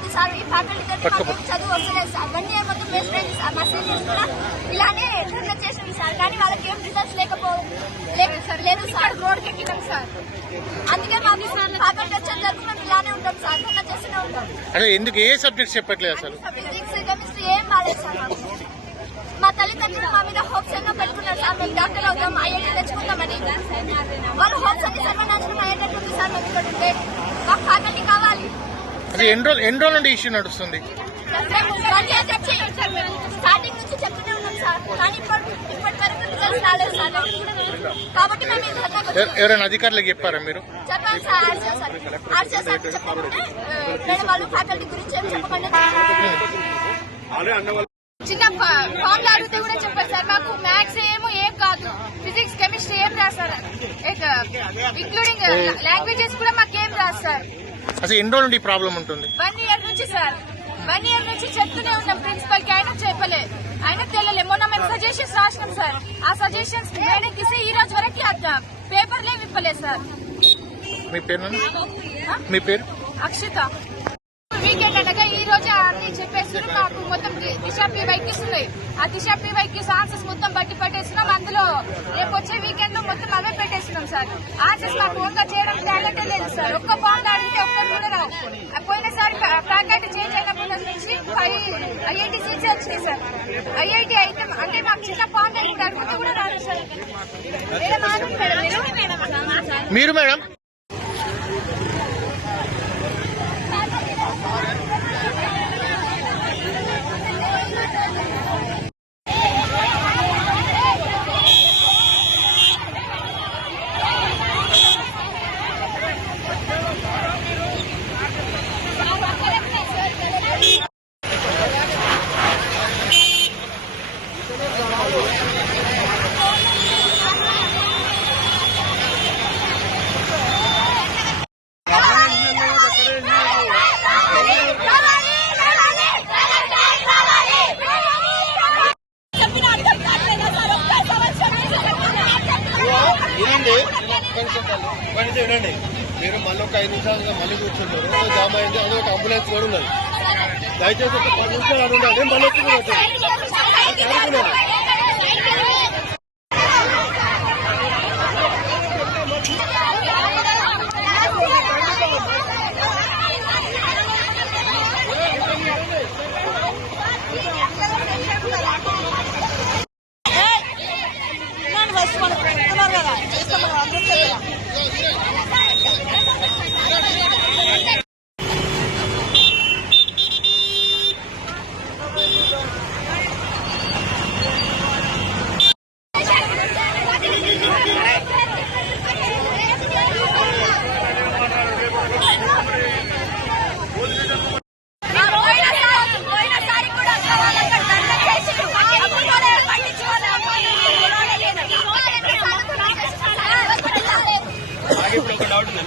వద్దు సార్, ఈ ఫ్యాకల్టీ చదువు వస్తలేదు సార్. 1 year మొత్తం వేస్ట్ అయింది సార్. మా సీనియర్స్ కూడా ఇలానే ధర్నా చేసింది సార్, కానీ వాళ్ళకి ఏం రిజల్ట్స్ లేదు సార్. రోడ్కి ఎక్కినాం సార్. అందుకే మాకు ఫ్యాకల్టీ వచ్చేంత వరకు మేము ఇలానే ఉంటాం సార్, ధర్నా చేస్తూనే ఉంటాం. అదే ఎందుకు ఏ సబ్జెక్ట్స్ చెప్పట్లేదు అసలు? ఫిజిక్స్, కెమిస్ట్రీ ఏం బాలేదు సార్ మాకు. మా తల్లిదండ్రులు మా మీద హోప్స్ ఎన్నో పెట్టుకున్నారు సార్, మేము డాక్టర్ అవుతాం, ఐఐటీ తెచ్చుకుంటామని. వాళ్ళు హోప్స్ అన్ని సర్వనాశనం అయ్యేటట్టుంది సార్. మేము ఇక్కడ ఉంటే మాకు ఫ్యాకల్టీ కావాలి. అది ఎన్ని రోజుల నుండి ఇష్యూ నడుస్తుంది? స్టార్టింగ్ నుంచి చెప్తూనే ఉన్నాం సార్, కానీ ఇప్పటి వరకు రిజల్ట్స్ రాలేదు సార్. కాబట్టి మేము ఈ ధర్నా ఎవరైనా అధికారులకు చెప్పారా మీరు? చెప్పాలి సార్. ఆర్సీఎస్ చెప్పకుంటే వేరే వాళ్ళు ఫ్యాకల్టీ గురించి ఏం చెప్పకుండా చిన్న ఫామ్ అడిగితే కూడా చెప్పారు సార్. మాకు మ్యాథ్స్ ఏం కాదు, ఫిజిక్స్ కెమిస్ట్రీ ఏం రాస్తారు, ఇంక్లూడింగ్ లాంగ్వేజెస్ కూడా మాకేం రాదు సార్. అసలు ఎన్ని రోజుల నుండి ప్రాబ్లం ఉంటుంది? 1 year నుంచి సార్. 1 year నుంచి చెప్తూనే ఉన్నాం ప్రిన్సిపల్ కి, అయినా చెప్పలే, అయినా తెలియలే. మొన్న మేము సజెషన్స్ రాసినాం సార్. ఆ సజెషన్స్ మేడం ఇస్తే ఈ రోజు వరకు పేపర్లే విప్పలేదు సార్. మీ పేరు? మీ పేరు? అక్షిత. వీకెండ్ అనగా ఈ రోజే అన్ని చెప్పేసి మాకు మొత్తం దిశా పీవైకి ఇస్తున్నాయి. ఆ దిశా పీవైకి ఆన్సర్స్ మొత్తం బట్టి పట్టేస్తున్నాం. అందులో రేపు వచ్చే వీకెండ్ లో మొత్తం అవే పెట్టేస్తున్నాం సార్. ఆన్సర్స్ మాకు ఒక్క చేయడం టాలెంటే లేదు సార్. ఒక్క బాండ్ అడిగితే ఒక్కరు కూడా రావు. పోయినసారి ఫ్యాకల్టీ చేంజ్ అయినప్పటి నుంచి ఐఐటీ సీట్స్ వచ్చినాయి సార్. ఐఐటీ అయితే అంటే మాకు చిన్న బాండ్ అడిగితే కూడా రాదు సార్. మీరు మేడం వినండి. మీరు మళ్ళీ ఒక 5 నిమిషాలుగా మళ్ళీ కూర్చుంటారు, జామ్ అయింది, అది ఒక అంబులెన్స్ కూడా ఉన్నది. దయచేసి ఒక 10 నిమిషాలు అడుగుండాలి, మళ్ళీ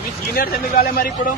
మీ సీనియర్స్ ఎందుకు కాలే మరి ఇప్పుడు?